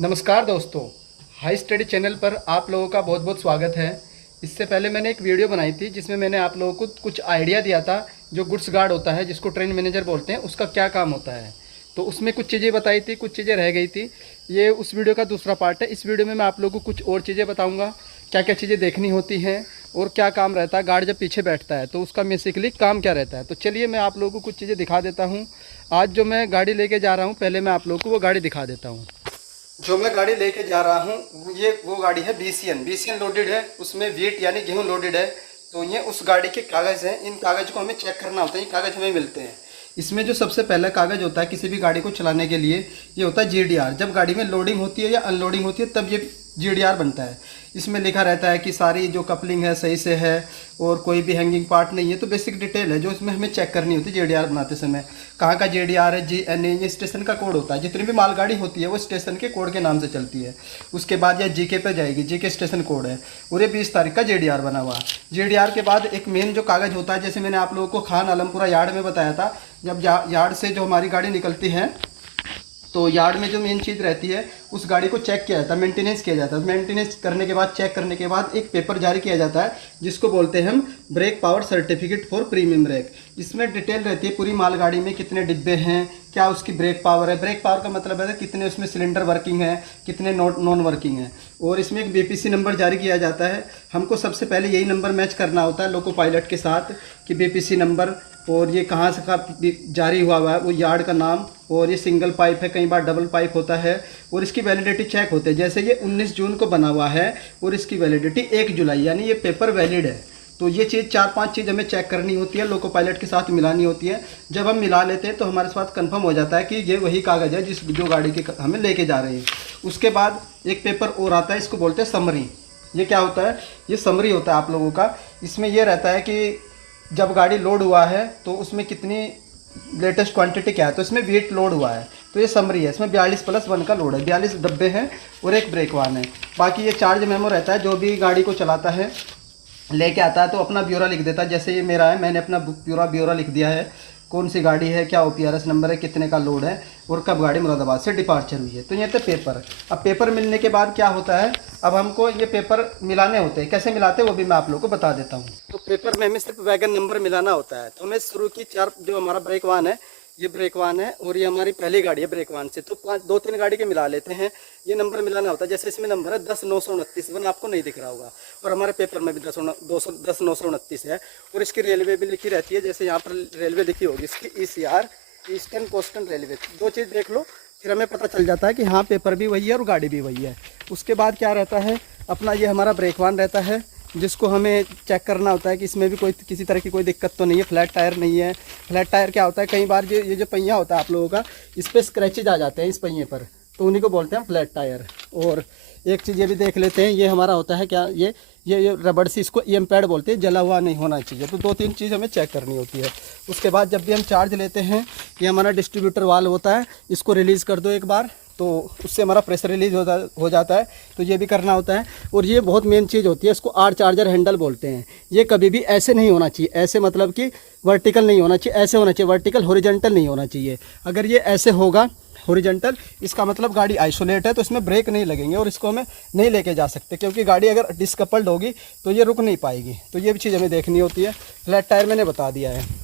नमस्कार दोस्तों, high study channel पर आप लोगों का बहुत बहुत स्वागत है। इससे पहले मैंने एक वीडियो बनाई थी जिसमें मैंने आप लोगों को कुछ आइडिया दिया था। जो गुड्स गार्ड होता है, जिसको ट्रेन मैनेजर बोलते हैं, उसका क्या काम होता है। तो उसमें कुछ चीज़ें बताई थी, कुछ चीज़ें रह गई थी। ये उस वीडियो का दूसरा पार्ट है। इस वीडियो में मैं आप लोगों को कुछ और चीज़ें बताऊँगा, क्या क्या चीज़ें देखनी होती हैं और क्या काम रहता है। गार्ड जब पीछे बैठता है तो उसका बेसिकली काम क्या रहता है। तो चलिए मैं आप लोगों को कुछ चीज़ें दिखा देता हूँ। आज जो मैं गाड़ी लेके जा रहा हूँ, पहले मैं आप लोगों को वो गाड़ी दिखा देता हूँ। जो मैं गाड़ी लेके जा रहा हूँ ये वो गाड़ी है बीसीएन लोडेड है। उसमें वीट यानी गेहूँ लोडेड है। तो ये उस गाड़ी के कागज़ हैं। इन कागज़ को हमें चेक करना होता है। ये कागज़ हमें मिलते हैं। इसमें जो सबसे पहला कागज़ होता है किसी भी गाड़ी को चलाने के लिए, ये होता है जीडीआर। जब गाड़ी में लोडिंग होती है या अनलोडिंग होती है तब ये जीडीआर बनता है। इसमें लिखा रहता है कि सारी जो कपलिंग है सही से है और कोई भी हैंगिंग पार्ट नहीं है। तो बेसिक डिटेल है जो इसमें हमें चेक करनी होती है जीडीआर बनाते समय। कहाँ का जीडीआर है, जीएनए, ये स्टेशन का कोड होता है। जितनी भी मालगाड़ी होती है वो स्टेशन के कोड के नाम से चलती है। उसके बाद यह जीके पे जाएगी, जीके स्टेशन कोड है और ये 20 तारीख का जीडीआर बना हुआ। जीडीआर के बाद एक मेन जो कागज़ होता है, जैसे मैंने आप लोगों को खान आलमपुरा यार्ड में बताया था, जब यार्ड से जो हमारी गाड़ी निकलती है तो यार्ड में जो मेन चीज़ रहती है उस गाड़ी को चेक किया जाता है, मेंटेनेंस किया जाता है। मेंटेनेंस करने के बाद, चेक करने के बाद एक पेपर जारी किया जाता है जिसको बोलते हैं हम brake power certificate for premium brake. इसमें डिटेल रहती है पूरी मालगाड़ी में, कितने डिब्बे हैं, क्या उसकी ब्रेक पावर है। ब्रेक पावर का मतलब है कितने उसमें सिलेंडर वर्किंग है, कितने नॉन वर्किंग है। और इसमें एक बीपीसी नंबर जारी किया जाता है। हमको सबसे पहले यही नंबर मैच करना होता है लोको पायलट के साथ कि बीपीसी नंबर और ये कहाँ से का जारी हुआ है, वो यार्ड का नाम, और ये सिंगल पाइप है, कई बार डबल पाइप होता है। और इसकी वैलिडिटी चेक होते हैं। जैसे ये 19 जून को बना हुआ है और इसकी वैलिडिटी 1 जुलाई, यानी ये पेपर वैलिड है। तो ये चीज़ 4-5 चीज़ हमें चेक करनी होती है, लोको पायलट के साथ मिलानी होती है। जब हम मिला लेते हैं तो हमारे साथ कंफर्म हो जाता है कि ये वही कागज़ है जो गाड़ी के हमें लेके जा रहे हैं। उसके बाद एक पेपर और आता है, इसको बोलते हैं समरी। ये क्या होता है? ये समरी होता है आप लोगों का। इसमें यह रहता है कि जब गाड़ी लोड हुआ है तो उसमें कितनी लेटेस्ट क्वांटिटी क्या है। तो इसमें वेट लोड हुआ है तो ये समरी है। इसमें 42+1 का लोड है, 42 डब्बे हैं और एक ब्रेक वान है। बाकी ये चार्ज मेमो रहता है। जो भी गाड़ी को चलाता है लेके आता है तो अपना ब्यौरा लिख देता है। जैसे ये मेरा है, मैंने अपना पूरा ब्यौरा लिख दिया है, कौन सी गाड़ी है, क्या ओपीआरएस नंबर है, कितने का लोड है और कब गाड़ी मुरादाबाद से डिपार्चर हुई है। तो ये थे पेपर। अब पेपर मिलने के बाद क्या होता है, अब हमको ये पेपर मिलाने होते हैं। कैसे मिलाते हैं वो भी मैं आप लोगों को बता देता हूँ। तो पेपर में हमें सिर्फ वैगन नंबर मिलाना होता है। तो हमें शुरू की 4 जो हमारा ब्रेक वान है, ये ब्रेक वान है और ये हमारी पहली गाड़ी है ब्रेक वान से। तो 2-3 गाड़ी के मिला लेते हैं। ये नंबर मिलाना होता है। जैसे इसमें नंबर है 10,929, वन आपको नहीं दिख रहा होगा। और हमारे पेपर में भी 10,929 है। और इसकी रेलवे भी लिखी रहती है। जैसे यहाँ पर रेलवे दिखी होगी इसकी, ECR, ईस्टर्न कोस्टल रेलवे। 2 चीज़ देख लो फिर हमें पता चल जाता है कि हाँ पेपर भी वही है और गाड़ी भी वही है। उसके बाद क्या रहता है, अपना ये हमारा ब्रेक वान रहता है जिसको हमें चेक करना होता है कि इसमें भी कोई किसी तरह की कोई दिक्कत तो नहीं है, फ्लैट टायर नहीं है। फ्लैट टायर क्या होता है, कई बार ये जो पहिया होता है आप लोगों का, इस पर स्क्रैचेज आ जाते हैं इस पहिए पर, तो उन्हीं को बोलते हैं फ्लैट टायर। और एक चीज़ ये भी देख लेते हैं, ये हमारा होता है क्या, ये रबड़ सी, इसको EM पैड बोलते हैं, जला हुआ नहीं होना चाहिए। तो 2-3 चीज़ हमें चेक करनी होती है। उसके बाद जब भी हम चार्ज लेते हैं, ये हमारा डिस्ट्रीब्यूटर वाल्व होता है, इसको रिलीज़ कर दो एक बार तो उससे हमारा प्रेशर रिलीज हो जाता है। तो ये भी करना होता है। और ये बहुत मेन चीज़ होती है, इसको आर चार्जर हैंडल बोलते हैं। ये कभी भी ऐसे नहीं होना चाहिए, ऐसे मतलब कि वर्टिकल नहीं होना चाहिए, ऐसे होना चाहिए, वर्टिकल हॉरिजॉन्टल नहीं होना चाहिए। अगर ये ऐसे होगा हॉरिजॉन्टल, इसका मतलब गाड़ी आइसोलेट है, तो इसमें ब्रेक नहीं लगेंगे और इसको हमें नहीं लेके जा सकते, क्योंकि गाड़ी अगर डिसकपल्ड होगी तो ये रुक नहीं पाएगी। तो ये भी चीज़ हमें देखनी होती है। फ्लैट टायर मैंने बता दिया है।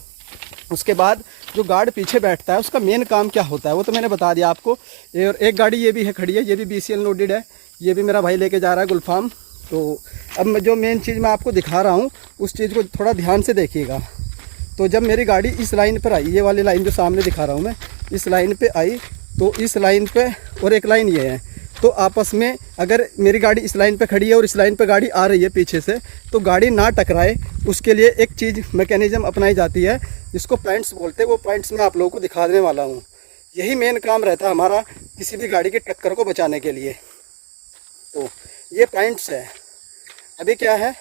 उसके बाद जो गार्ड पीछे बैठता है उसका मेन काम क्या होता है वो तो मैंने बता दिया आपको। और एक गाड़ी ये भी है खड़ी है, ये भी BCN लोडेड है। ये भी मेरा भाई लेके जा रहा है गुलफाम। तो अब मैं जो मेन चीज़ मैं आपको दिखा रहा हूँ उस चीज़ को थोड़ा ध्यान से देखिएगा। तो जब मेरी गाड़ी इस लाइन पर आई, ये वाली लाइन जो सामने दिखा रहा हूँ मैं, इस लाइन पर आई, तो इस लाइन पर और एक लाइन ये है, तो आपस में अगर मेरी गाड़ी इस लाइन पे खड़ी है और इस लाइन पे गाड़ी आ रही है पीछे से, तो गाड़ी ना टकराए उसके लिए एक चीज़ मैकेनिज्म अपनाई जाती है जिसको पॉइंट्स बोलते हैं। वो पॉइंट्स मैं आप लोगों को दिखा देने वाला हूँ। यही मेन काम रहता है हमारा किसी भी गाड़ी की टक्कर को बचाने के लिए। तो ये पॉइंट्स है। अभी क्या है,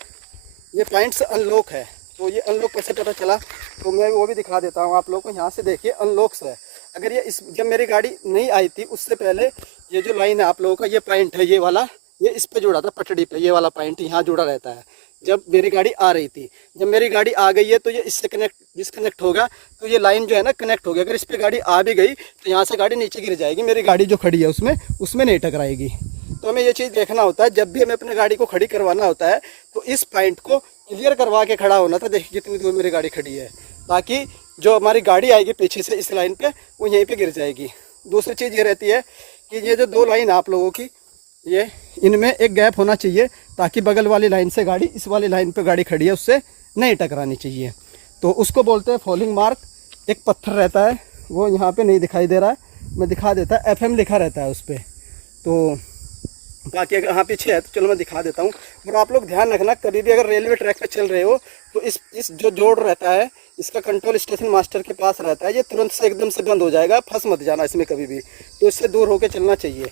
ये पॉइंट्स अनलॉक है। तो ये अनलॉक कैसे पता चला, तो मैं वो भी दिखा देता हूँ आप लोगों को। यहाँ से देखिए अनलॉक्स है। अगर ये जब मेरी गाड़ी नहीं आई थी उससे पहले ये जो लाइन है आप लोगों का, ये पॉइंट है, ये वाला, ये इस पे जुड़ा था पटड़ी पे, ये वाला पॉइंट यहाँ जुड़ा रहता है। जब मेरी गाड़ी आ रही थी। जब मेरी गाड़ी आ गई है तो ये इससे डिस्कनेक्ट होगा, तो ये लाइन जो है ना कनेक्ट होगी। अगर इस पर गाड़ी आ भी गई तो यहाँ से गाड़ी नीचे गिर जाएगी, मेरी गाड़ी जो खड़ी है उसमें नहीं टकराएगी। तो हमें ये चीज़ देखना होता है, जब भी हमें अपनी गाड़ी को खड़ी करवाना होता है तो इस पॉइंट को क्लियर करवा के खड़ा होना था। देखिए कितनी दूर मेरी गाड़ी खड़ी है, ताकि जो हमारी गाड़ी आएगी पीछे से इस लाइन पे वो यहीं पे गिर जाएगी। दूसरी चीज़ ये रहती है कि ये जो दो लाइन आप लोगों की, ये इनमें एक गैप होना चाहिए, ताकि बगल वाली लाइन से गाड़ी इस वाली लाइन पे गाड़ी खड़ी है उससे नहीं टकरानी चाहिए। तो उसको बोलते हैं फॉलिंग मार्क। एक पत्थर रहता है, वो यहाँ पे नहीं दिखाई दे रहा है, मैं दिखा देता है, FM लिखा रहता है उस पर। तो बाकी अगर हाँ पीछे है तो चलो मैं दिखा देता हूँ। और आप लोग ध्यान रखना, कभी भी अगर रेलवे ट्रैक पे चल रहे हो तो इस जो जोड़ रहता है इसका कंट्रोल स्टेशन मास्टर के पास रहता है, ये तुरंत से एकदम से बंद हो जाएगा, फंस मत जाना इसमें कभी भी, तो इससे दूर होकर चलना चाहिए।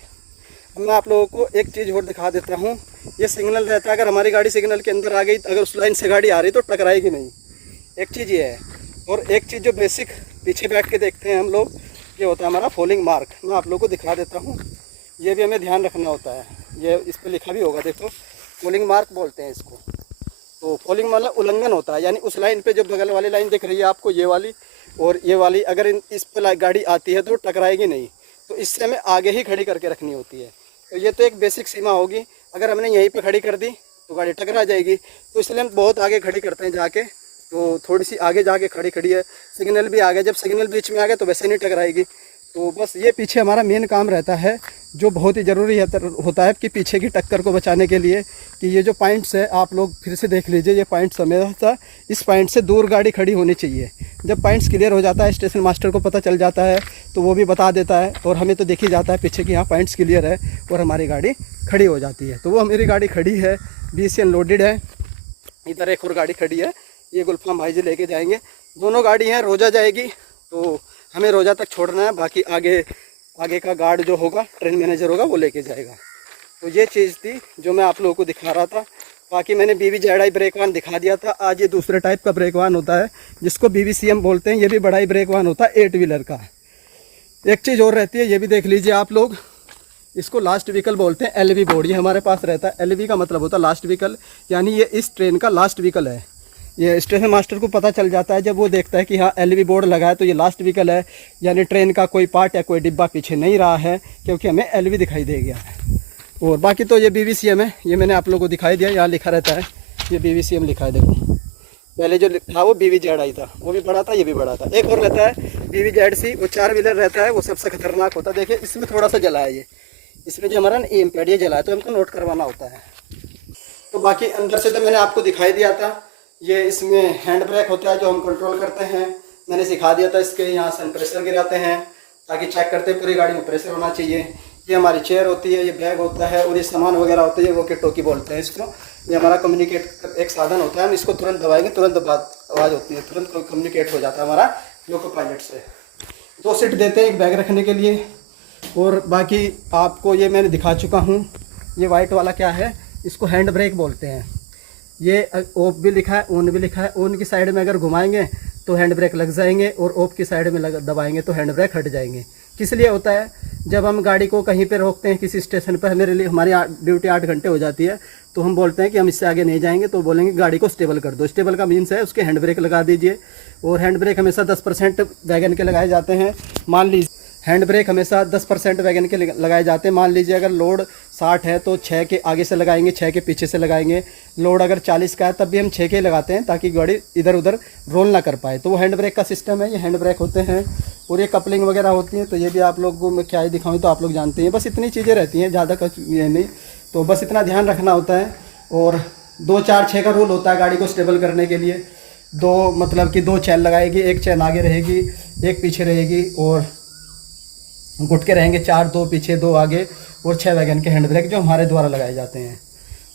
अब मैं आप लोगों को एक चीज़ और दिखा देता हूँ। ये सिग्नल रहता है, अगर हमारी गाड़ी सिग्नल के अंदर आ गई, अगर उस लाइन से गाड़ी आ रही तो टकराएगी नहीं, एक चीज़ ये है। और एक चीज़ जो बेसिक पीछे बैठ के देखते हैं हम लोग, ये होता है हमारा फॉलिंग मार्क। मैं आप लोगों को दिखा देता हूँ, ये भी हमें ध्यान रखना होता है। ये इस पर लिखा भी होगा, देखो फॉलिंग मार्क बोलते हैं इसको। तो फॉलिंग मतलब उल्लंघन होता है, यानी उस लाइन पे जो बगल वाली लाइन दिख रही है आपको, ये वाली और ये वाली, अगर इस पर गाड़ी आती है तो टकराएगी नहीं, तो इससे हमें आगे ही खड़ी करके रखनी होती है। तो ये तो एक बेसिक सीमा होगी, अगर हमने यहीं पे खड़ी कर दी तो गाड़ी टकरा जाएगी। तो इसलिए हम बहुत आगे खड़ी करते हैं जाके, तो थोड़ी सी आगे जाके खड़ी है। सिग्नल भी आ गया, जब सिग्नल बीच में आ गया तो वैसे नहीं टकराएगी। तो बस ये पीछे हमारा मेन काम रहता है, जो बहुत ही ज़रूरी होता है कि पीछे की टक्कर को बचाने के लिए, कि ये जो पॉइंट्स है आप लोग फिर से देख लीजिए, ये पॉइंट्स हमेशा इस पॉइंट से दूर गाड़ी खड़ी होनी चाहिए। जब पॉइंट्स क्लियर हो जाता है, स्टेशन मास्टर को पता चल जाता है तो वो भी बता देता है, और हमें तो देख ही जाता है पीछे कि हाँ पॉइंट्स क्लियर है, और हमारी गाड़ी खड़ी हो जाती है। तो वो मेरी गाड़ी खड़ी है, BC अनलोडेड है। इधर एक और गाड़ी खड़ी है, ये गुलफाम भाई जी लेके जाएंगे। दोनों गाड़ी हैं, रोजा जाएगी तो हमें रोजा तक छोड़ना है, बाकी आगे का गार्ड जो होगा, ट्रेन मैनेजर होगा, वो लेके जाएगा। तो ये चीज़ थी जो मैं आप लोगों को दिखा रहा था। बाकी मैंने BBZI ब्रेक वान दिखा दिया था। आज ये दूसरे टाइप का ब्रेक वान होता है, जिसको BBCM बोलते हैं। ये भी बड़ा ही ब्रेक वान होता है, 8 व्हीलर का। एक चीज़ और रहती है, ये भी देख लीजिए आप लोग, इसको लास्ट व्हीकल बोलते हैं, LV बोर्ड। ये हमारे पास रहता है। LV का मतलब होता है लास्ट व्हीकल, यानी ये इस ट्रेन का लास्ट व्हीकल है। ये स्टेशन मास्टर को पता चल जाता है जब वो देखता है कि हाँ LV बोर्ड लगा है तो ये लास्ट व्हीकल है, यानी ट्रेन का कोई पार्ट या कोई डिब्बा पीछे नहीं रहा है, क्योंकि हमें LV दिखाई दे गया है। और बाकी तो ये BBCM है, ये मैंने आप लोगों को दिखाई दिया, यहाँ लिखा रहता है, ये BBCM लिखा है। देखो पहले जो था वो BBZI था, वो भी बड़ा था, ये भी बड़ा था। एक और रहता है BBZC, वो 4 व्हीलर रहता है, वो सबसे खतरनाक होता है। देखिए इसमें थोड़ा सा जला है, ये इसमें जो हमारा EM पैड ये जला है, तो हमको नोट करवाना होता है। तो बाकी अंदर से तो मैंने आपको दिखाई दिया था। ये इसमें हैंड ब्रेक होता है जो हम कंट्रोल करते हैं, मैंने सिखा दिया था। इसके यहाँ से प्रेशर गिराते हैं ताकि चेक करते हैं पूरी गाड़ी में प्रेशर होना चाहिए। ये हमारी चेयर होती है, ये बैग होता है, और ये सामान वगैरह होता है, ये वॉकी टॉकी बोलते हैं इसको। ये हमारा कम्युनिकेट एक साधन होता है, हम इसको तुरंत दबाएंगे, तुरंत आवाज़ होती है, तुरंत कम्युनिकेट हो जाता है हमारा लोको पायलट से। 2 सीट देते हैं एक बैग रखने के लिए। और बाकी आपको ये मैंने दिखा चुका हूँ। ये वाइट वाला क्या है, इसको हैंड ब्रेक बोलते हैं। ये ऑफ भी लिखा है, ऑन भी लिखा है। ऑन की साइड में अगर घुमाएंगे तो हैंड ब्रेक लग जाएंगे, और ऑफ की साइड में दबाएंगे तो हैंड ब्रेक हट जाएंगे। किस लिए होता है, जब हम गाड़ी को कहीं पे रोकते हैं किसी स्टेशन पर, हमारी ड्यूटी 8 घंटे हो जाती है, तो हम बोलते हैं कि हम इससे आगे नहीं जाएंगे, तो बोलेंगे गाड़ी को स्टेबल कर दो। स्टेबल का मीन्स है उसके हैंड ब्रेक लगा दीजिए। और हैंड ब्रेक हमेशा 10% वैगन के लगाए जाते हैं। मान लीजिए हैंड ब्रेक हमेशा 10% वैगन के लगाए जाते हैं। मान लीजिए अगर लोड 60 है तो 6 के आगे से लगाएंगे, 6 के पीछे से लगाएंगे। लोड अगर 40 का है तब भी हम 6 के लगाते हैं, ताकि गाड़ी इधर उधर रोल ना कर पाए। तो वो हैंड ब्रेक का सिस्टम है, ये हैंड ब्रेक होते हैं। और ये कपलिंग वगैरह होती है, तो ये भी आप लोग को मैं क्या ही दिखाऊँ, तो आप लोग जानते हैं। बस इतनी चीज़ें रहती हैं, ज़्यादा कुछ ये नहीं। तो बस इतना ध्यान रखना होता है। और 2 4 6 का रूल होता है गाड़ी को स्टेबल करने के लिए। 2 मतलब कि 2 चैन लगाएगी, एक चैन आगे रहेगी, एक पीछे रहेगी, और घुटके रहेंगे 4, 2 पीछे 2 आगे, और 6 वैगन के हैंड ब्रेक जो हमारे द्वारा लगाए जाते हैं।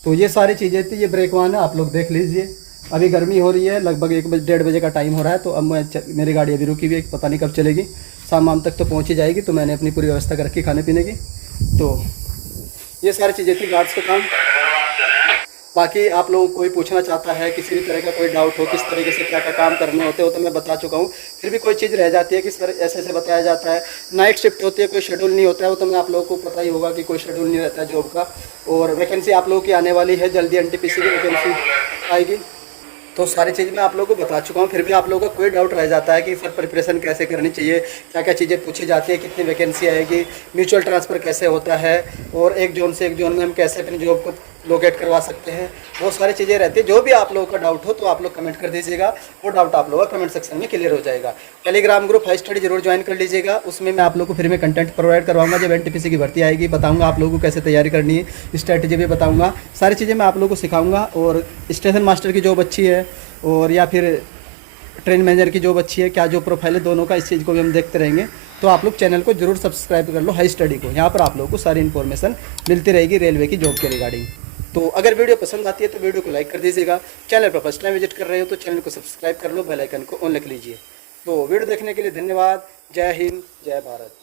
तो ये सारी चीज़ें थी। ये ब्रेक वान है, आप लोग देख लीजिए। अभी गर्मी हो रही है, लगभग 1 बजे 1:30 बजे का टाइम हो रहा है। तो अब मेरी गाड़ी अभी रुकी हुई है, पता नहीं कब चलेगी, शाम तक तो पहुँच ही जाएगी। तो मैंने अपनी पूरी व्यवस्था कर रखी खाने पीने की। तो ये सारी चीज़ें थी गार्ड्स का काम। बाकी आप लोगों को कोई पूछना चाहता है, किसी भी तरह का कोई डाउट हो, किस तरीके से क्या क्या काम करने होते हो, तो मैं बता चुका हूँ। फिर भी कोई चीज़ रह जाती है कि सर ऐसे ऐसे बताया जाता है। नाइट शिफ्ट होती है, कोई शेड्यूल नहीं होता है, वो तो मैं आप लोगों को पता ही होगा कि कोई शेड्यूल नहीं रहता है जॉब का। और वैकेंसी आप लोगों की आने वाली है जल्दी, NTPC की वैकेंसी आएगी। तो सारी चीज़ मैं आप लोगों को बता चुका हूँ, फिर भी आप लोगों का कोई डाउट रह जाता है कि सर प्रिपरेशन कैसे करनी चाहिए, क्या क्या चीज़ें पूछी जाती है, कितनी वैकेंसी आएगी, म्यूचुअल ट्रांसफ़र कैसे होता है, और एक जोन से एक जोन में हम कैसे अपनी जॉब को लोकेट करवा सकते हैं, वो सारी चीज़ें रहती है। जो भी आप लोगों का डाउट हो तो आप लोग कमेंट कर दीजिएगा, वो डाउट आप लोगों का कमेंट सेक्शन में क्लियर हो जाएगा। टेलीग्राम ग्रुप हाई स्टडी जरूर ज्वाइन कर लीजिएगा, उसमें मैं आप लोगों को फ्री में कंटेंट प्रोवाइड करवाऊंगा। जब एनटीपीसी की भर्ती आएगी बताऊंगा आप लोगों को कैसे तैयारी करनी है, स्ट्रैटेजी भी बताऊंगा, सारी चीज़ें मैं आप लोगों को सिखाऊंगा। और स्टेशन मास्टर की जॉब अच्छी है और या फिर ट्रेन मैनेजर की जॉब अच्छी है, क्या जो प्रोफाइल है दोनों का, इस चीज़ को भी हम देखते रहेंगे। तो आप लोग चैनल को जरूर सब्सक्राइब कर लो, हाई स्टडी को। यहाँ पर आप लोगों को सारी इन्फॉर्मेशन मिलती रहेगी रेलवे की जॉब के रिगार्डिंग। तो अगर वीडियो पसंद आती है तो वीडियो को लाइक कर दीजिएगा। चैनल पर फर्स्ट टाइम विजिट कर रहे हो तो चैनल को सब्सक्राइब कर लो, बेल आइकन को ऑन रख लीजिए। तो वीडियो देखने के लिए धन्यवाद। जय हिंद, जय भारत।